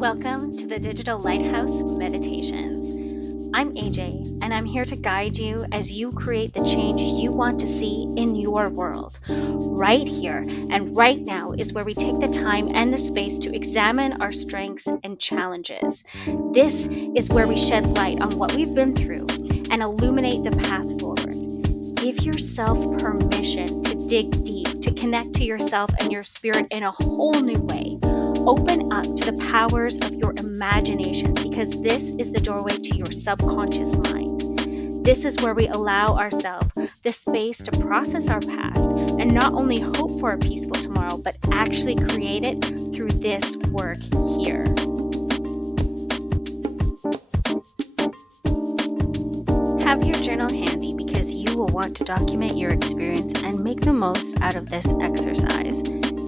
Welcome to the Digital Lighthouse Meditations. I'm AJ, and I'm here to guide you as you create the change you want to see in your world. Right here and right now is where we take the time and the space to examine our strengths and challenges. This is where we shed light on what we've been through and illuminate the path forward. Give yourself permission to dig deep, to connect to yourself and your spirit in a whole new way. Open up to the powers of your imagination because this is the doorway to your subconscious mind. This is where we allow ourselves the space to process our past and not only hope for a peaceful tomorrow, but actually create it through this work here. Have your journal handy because you will want to document your experience and make the most out of this exercise.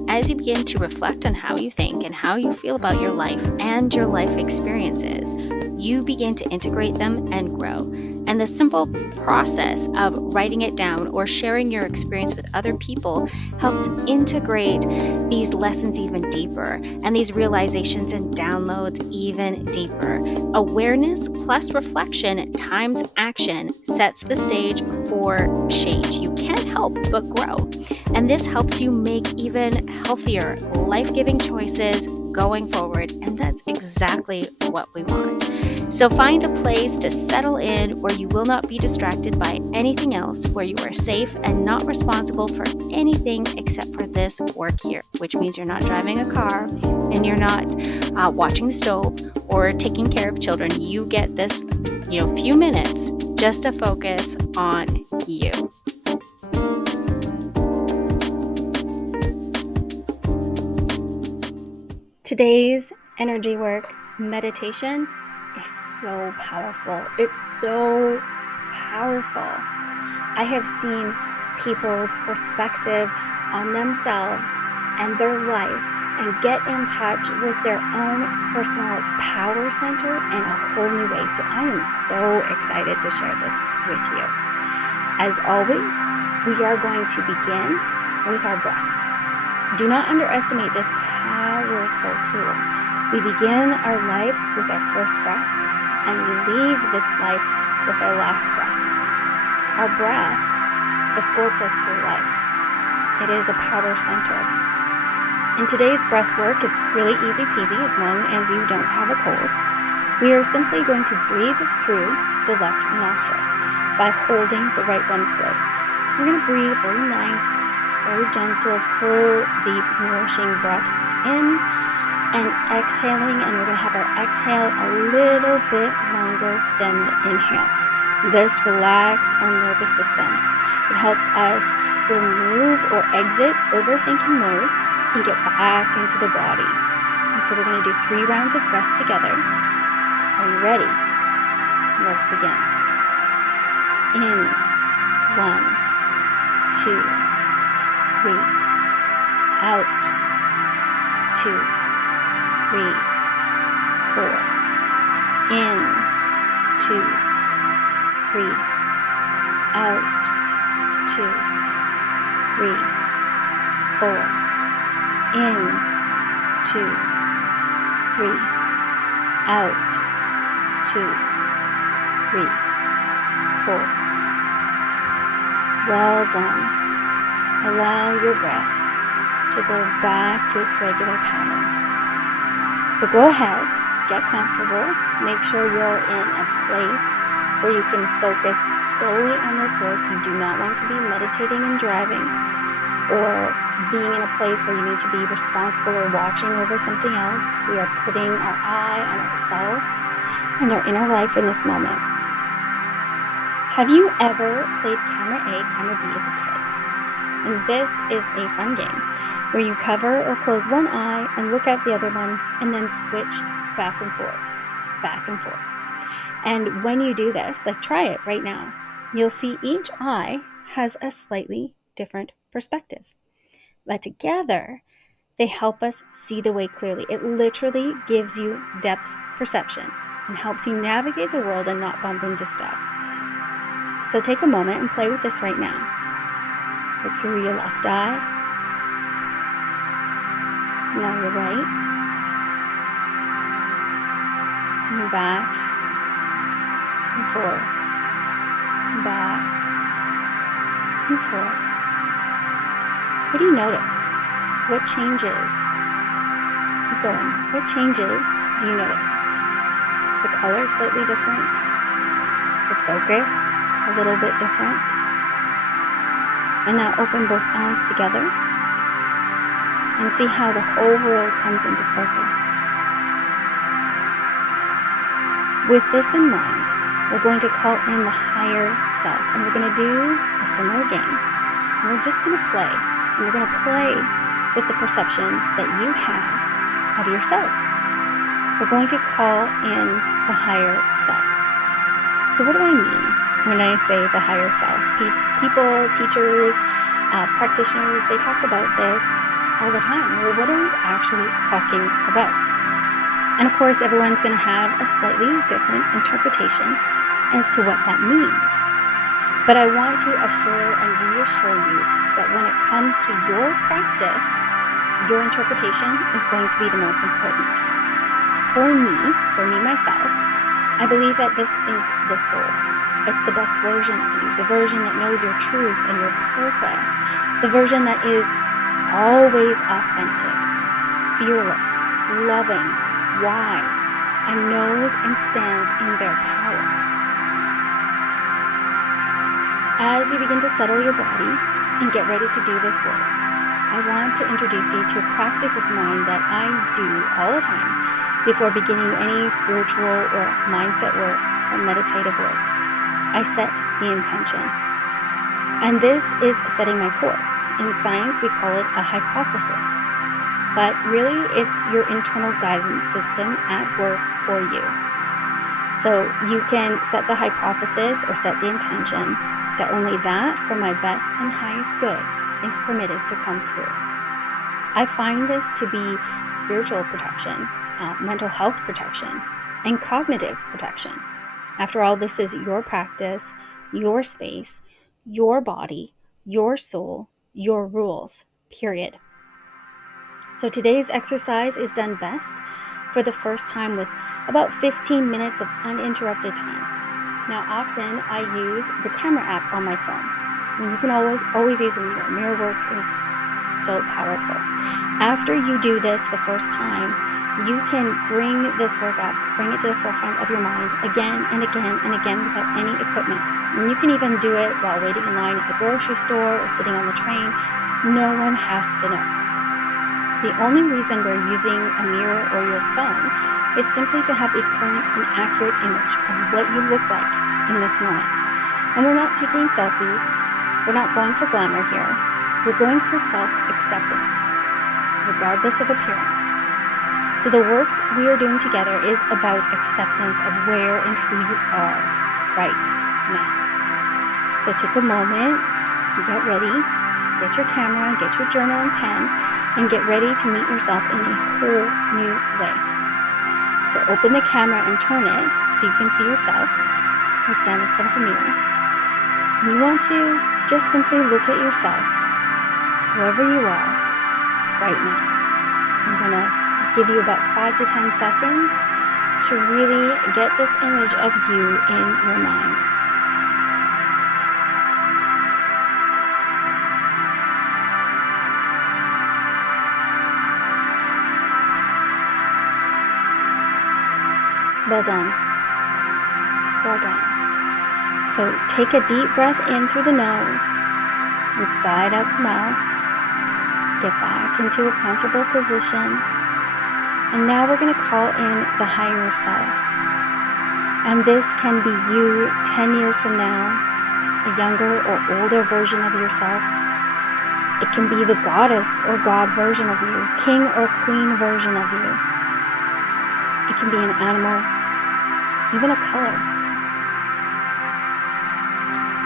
As you begin to reflect on how you think and how you feel about your life and your life experiences, you begin to integrate them and grow. And the simple process of writing it down or sharing your experience with other people helps integrate these lessons even deeper and these realizations and downloads even deeper. Awareness plus reflection times action sets the stage for change. You can't help but grow. And this helps you make even healthier, life-giving choices going forward. And that's exactly what we want. So find a place to settle in where you will not be distracted by anything else, where you are safe and not responsible for anything except for this work here, which means you're not driving a car and you're not watching the stove or taking care of children. You get this, few minutes just to focus on you. Today's energy work meditation is so powerful. It's so powerful. I have seen people's perspective on themselves and their life and get in touch with their own personal power center in a whole new way. So I am so excited to share this with you. As always, we are going to begin with our breath. Do not underestimate this powerful tool. We begin our life with our first breath, and we leave this life with our last breath. Our breath escorts us through life. It is a power center. And today's breath work is really easy peasy as long as you don't have a cold. We are simply going to breathe through the left nostril by holding the right one closed. We're going to breathe very nice, very gentle, full, deep, nourishing breaths in and exhaling, and we're going to have our exhale a little bit longer than the inhale. This relaxes our nervous system. It helps us remove or exit overthinking mode and get back into the body. And so we're going to do 3 rounds of breath together. Are you ready? Let's begin. In, 1, 2, 3, out, 2, 3, 4, in, 2, 3, out, 2, 3, 4, in, 2, 3, out, 2, 3, 4. Well done. Allow your breath to go back to its regular pattern. So go ahead, get comfortable, make sure you're in a place where you can focus solely on this work. You do not want to be meditating and driving or being in a place where you need to be responsible or watching over something else. We are putting our eye on ourselves and our inner life in this moment. Have you ever played camera A, camera B as a kid? And this is a fun game where you cover or close one eye and look at the other one and then switch back and forth, back and forth. And when you do this, try it right now, you'll see each eye has a slightly different perspective. But together, they help us see the way clearly. It literally gives you depth perception and helps you navigate the world and not bump into stuff. So take a moment and play with this right now. Look through your left eye. Now your right. Coming back and forth, back and forth. What do you notice? What changes? Keep going. What changes do you notice? Is the color slightly different? The focus a little bit different? And now open both eyes together and see how the whole world comes into focus. With this in mind, we're going to call in the higher self, and we're going to do a similar game. We're just going to play, and we're going to play with the perception that you have of yourself. We're going to call in the higher self. So what do I mean when I say the higher self? People, teachers, practitioners, they talk about this all the time. Well, what are we actually talking about? And of course, everyone's going to have a slightly different interpretation as to what that means. But I want to assure and reassure you that when it comes to your practice, your interpretation is going to be the most important. For me myself, I believe that this is the soul. It's the best version of you, the version that knows your truth and your purpose, the version that is always authentic, fearless, loving, wise, and knows and stands in their power. As you begin to settle your body and get ready to do this work, I want to introduce you to a practice of mine that I do all the time before beginning any spiritual or mindset work or meditative work. I set the intention. And this is setting my course. In science, we call it a hypothesis. But really, it's your internal guidance system at work for you. So you can set the hypothesis or set the intention that only that for my best and highest good is permitted to come through. I find this to be spiritual protection, mental health protection, and cognitive protection. After all, this is your practice, your space, your body, your soul, your rules, period. So today's exercise is done best for the first time with about 15 minutes of uninterrupted time. Now, often I use the camera app on my phone. And you can always use a mirror. Mirror work is so powerful. After you do this the first time, you can bring this work up, bring it to the forefront of your mind again and again and again without any equipment. And you can even do it while waiting in line at the grocery store or sitting on the train. No one has to know. The only reason we're using a mirror or your phone is simply to have a current and accurate image of what you look like in this moment. And we're not taking selfies. We're not going for glamour here. We're going for self-acceptance, regardless of appearance. So the work we are doing together is about acceptance of where and who you are right now. So take a moment, get ready, get your camera, get your journal and pen, and get ready to meet yourself in a whole new way. So open the camera and turn it so you can see yourself or stand in front of a mirror. And you want to just simply look at yourself, wherever you are right now. I'm going to give you about 5 to 10 seconds to really get this image of you in your mind. Well done. Well done. So take a deep breath in through the nose and side out the mouth. Get back into a comfortable position. And now we're going to call in the higher self. And this can be you 10 years from now, a younger or older version of yourself. It can be the goddess or god version of you, king or queen version of you. It can be an animal, even a color.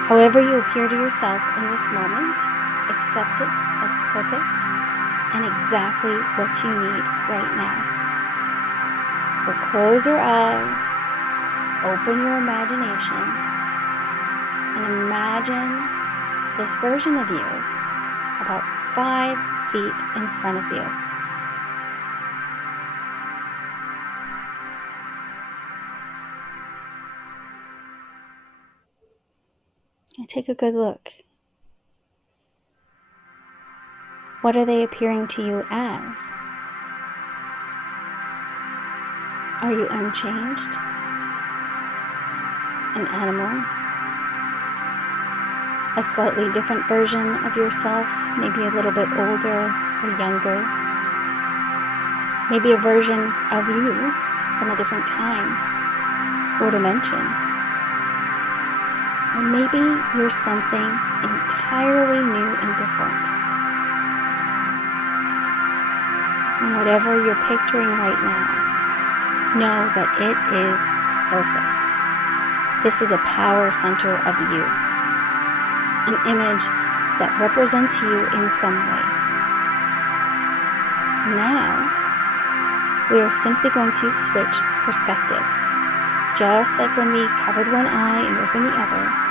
However you appear to yourself in this moment, accept it as perfect and exactly what you need right now. So close your eyes, open your imagination, and imagine this version of you about 5 feet in front of you. take a good look. What are they appearing to you as? Are you unchanged? An animal? A slightly different version of yourself, maybe a little bit older or younger? Maybe a version of you from a different time or dimension? Or maybe you're something entirely new and different. And whatever you're picturing right now, know that it is perfect. This is a power center of you, an image that represents you in some way. Now, we are simply going to switch perspectives. Just like when we covered one eye and opened the other,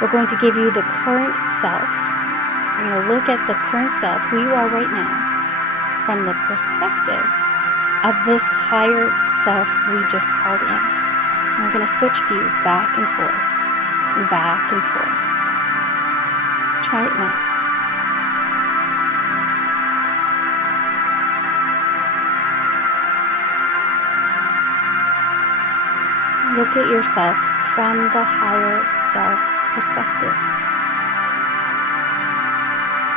we're going to give you the current self. We're going to look at the current self, who you are right now, from the perspective of this higher self we just called in. And we're going to switch views back and forth and back and forth. Try it now. Look at yourself from the higher self's perspective.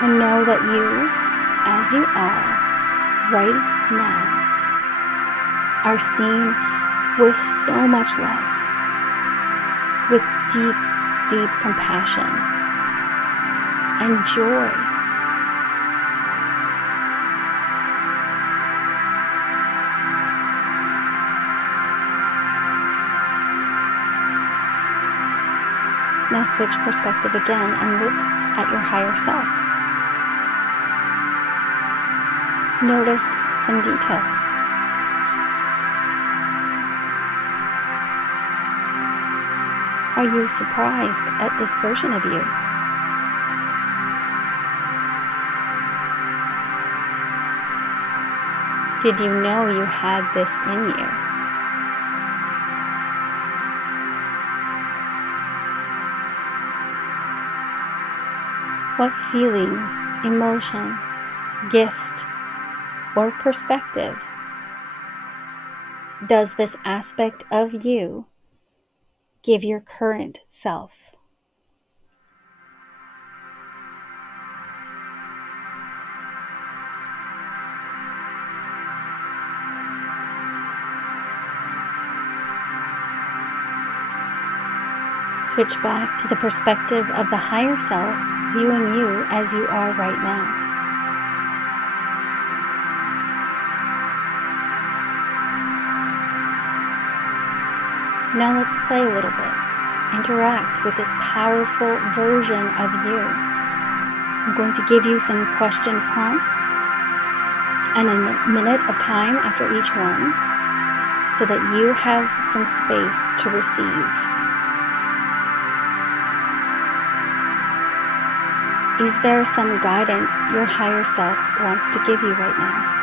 And know that you, as you are right now, are seen with so much love, with deep, deep compassion and joy. Now switch perspective again and look at your higher self. Notice some details. Are you surprised at this version of you? Did you know you had this in you? What feeling, emotion, gift, or perspective does this aspect of you give your current self? Switch back to the perspective of the higher self, viewing you as you are right now. Now let's play a little bit. Interact with this powerful version of you. I'm going to give you some question prompts and a minute of time after each one so that you have some space to receive. Is there some guidance your higher self wants to give you right now?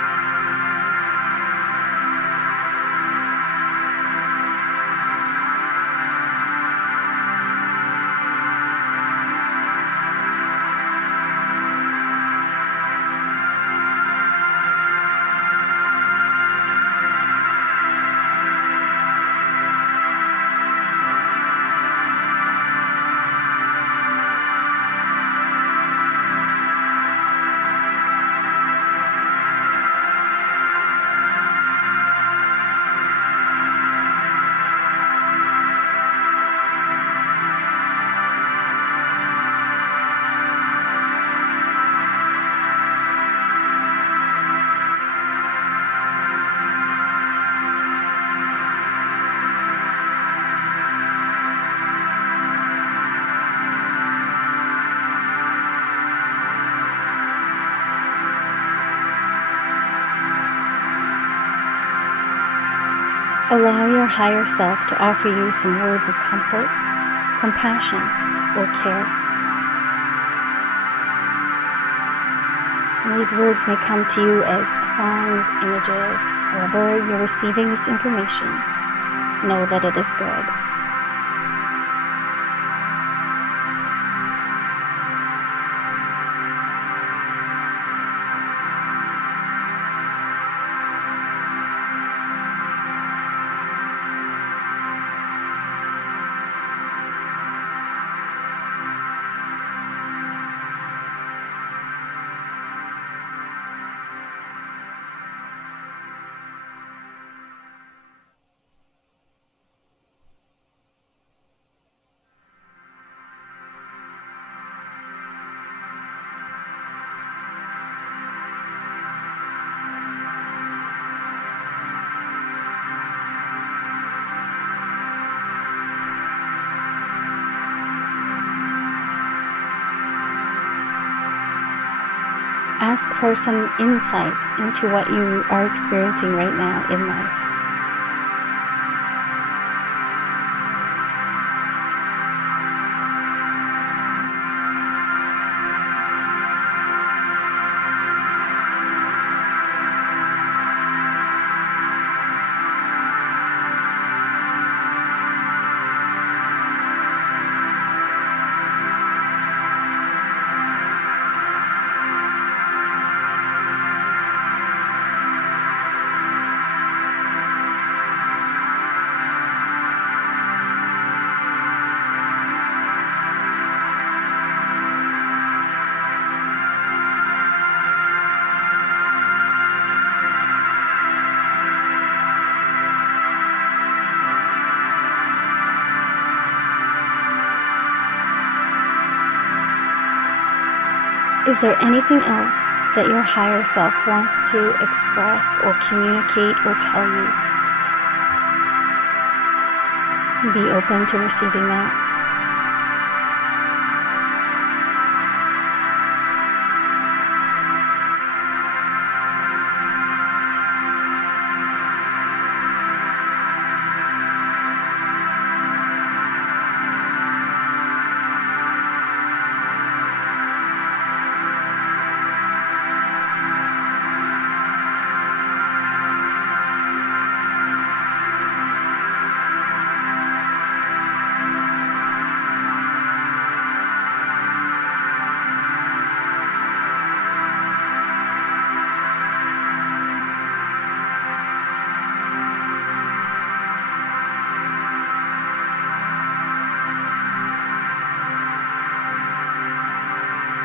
Allow your higher self to offer you some words of comfort, compassion, or care. And these words may come to you as songs, images, however you're receiving this information. Know that it is good. ask for some insight into what you are experiencing right now in life. Is there anything else that your higher self wants to express or communicate or tell you? Be open to receiving that.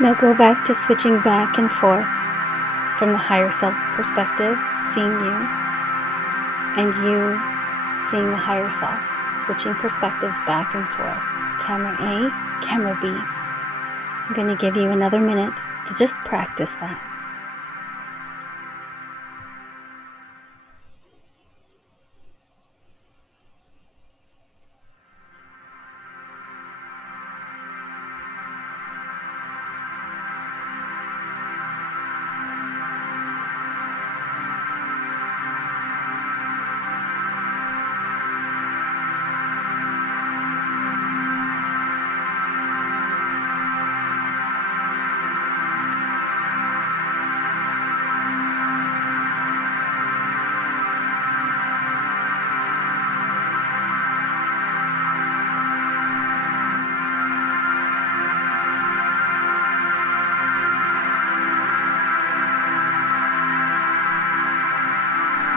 Now go back to switching back and forth from the higher self perspective, seeing you, and you seeing the higher self, switching perspectives back and forth. Camera A, camera B. I'm going to give you another minute to just practice that.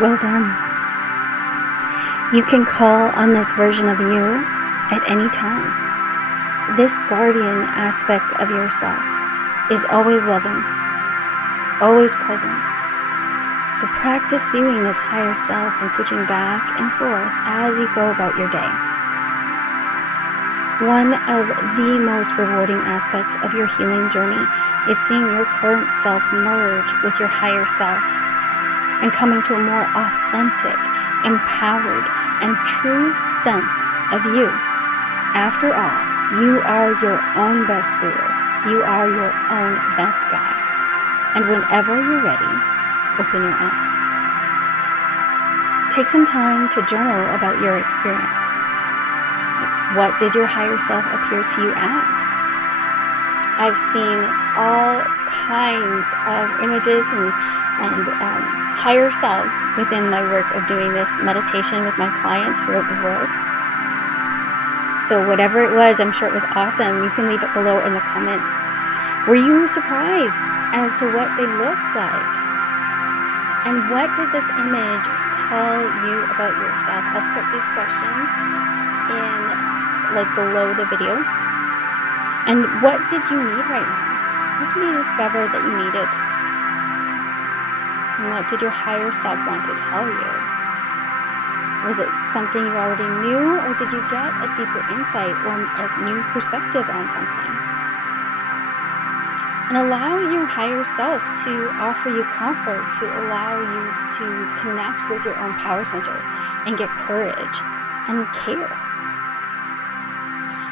Well done. You can call on this version of you at any time. This guardian aspect of yourself is always loving, is always present. So practice viewing this higher self and switching back and forth as you go about your day. One of the most rewarding aspects of your healing journey is seeing your current self merge with your higher self and coming to a more authentic, empowered, and true sense of you. After all, you are your own best guru. You are your own best guide. And whenever you're ready, open your eyes. Take some time to journal about your experience. Like, what did your higher self appear to you as? I've seen all kinds of images and higher selves within my work of doing this meditation with my clients throughout the world. So whatever it was, I'm sure it was awesome. You can leave it below in the comments. Were you surprised as to what they looked like? And what did this image tell you about yourself? I'll put these questions in below the video. And what did you need right now? What did you discover that you needed? And what did your higher self want to tell you? Was it something you already knew, or did you get a deeper insight or a new perspective on something? And allow your higher self to offer you comfort, to allow you to connect with your own power center and get courage and care.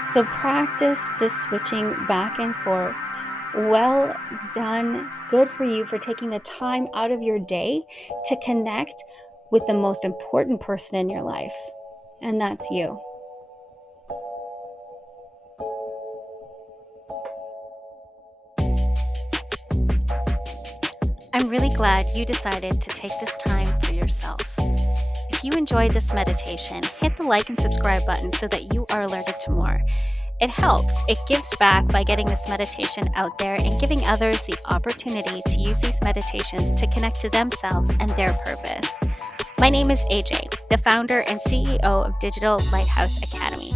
So practice this switching back and forth Well done. Good for you for taking the time out of your day to connect with the most important person in your life, and that's you. I'm really glad you decided to take this time for yourself. If you enjoyed this meditation, hit the like and subscribe button so that you are alerted to more. It helps. It gives back by getting this meditation out there and giving others the opportunity to use these meditations to connect to themselves and their purpose. My name is AJ, the founder and CEO of Digital Lighthouse Academy.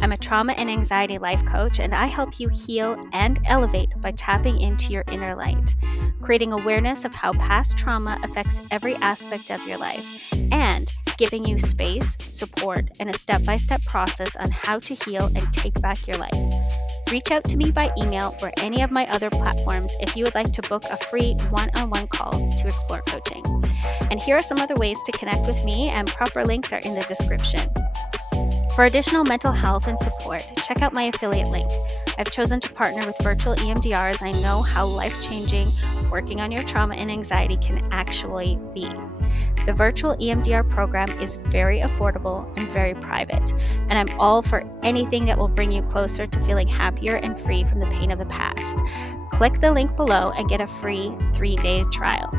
I'm a trauma and anxiety life coach, and I help you heal and elevate by tapping into your inner light, creating awareness of how past trauma affects every aspect of your life, and giving you space, support, and a step-by-step process on how to heal and take back your life. Reach out to me by email or any of my other platforms if you would like to book a free one-on-one call to explore coaching. And here are some other ways to connect with me, and proper links are in the description. For additional mental health and support, check out my affiliate link. I've chosen to partner with Virtual EMDR as I know how life-changing working on your trauma and anxiety can actually be. The Virtual EMDR program is very affordable and very private, and I'm all for anything that will bring you closer to feeling happier and free from the pain of the past. Click the link below and get a free 3-day trial.